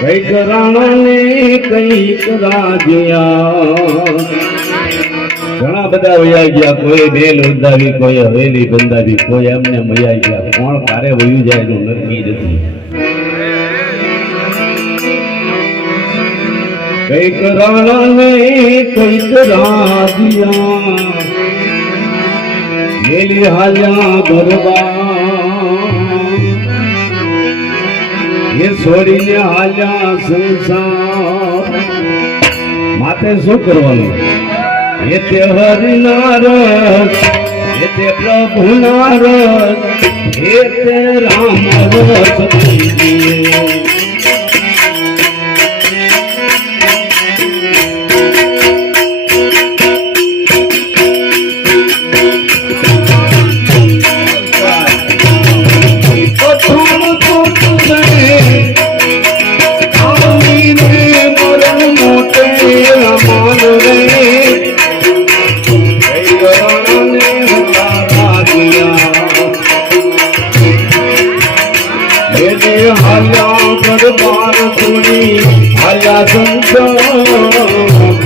કઈક રાણા ને કઈક રાજ્યા ઘણા બધા વયા ગયા, કોઈ બેલ ઉદાવી, કોઈ હવેલી બંધાવી, કોઈ એમને મયા ગયા. કોણ કારે વયું જાય એનું નક્કી નથી. કઈક રાણા ને કઈક રાજ્યા મેલી હાલ્યા ગરબા એ છોડીને હાલ્યા સંસાર. માથે શું કરવાનું? એ તે હરિના રસ, એ તે પ્રભુના રસ, એ તે રામ રસ પીજીએ. હાલ્યા ગરબાર સુણી હાલ્યા સંસાર